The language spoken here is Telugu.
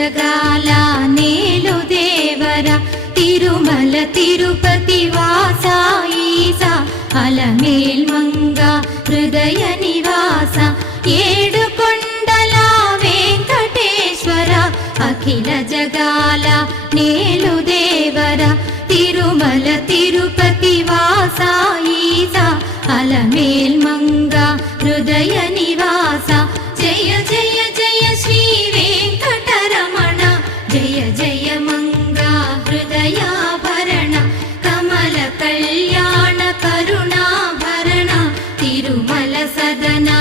జగాల నేలు దేవర తిరుమల తిరుపతి వాస ఈసా అలమేల్ మంగ హృదయ నివాస ఏడు కొండల వెంకటేశ్వర అఖిల జగాల నేలు దేవర తిరుమల తిరుపతి వాస ఈసా అలమేల్ మంగ హృదయ నివాస జయ జయ జయ శ్రీ వెంకటరమణ జయ జయ మంగ హృదయాభరణ కమల కళ్యాణ కరుణాభరణ తిరుమల సదనా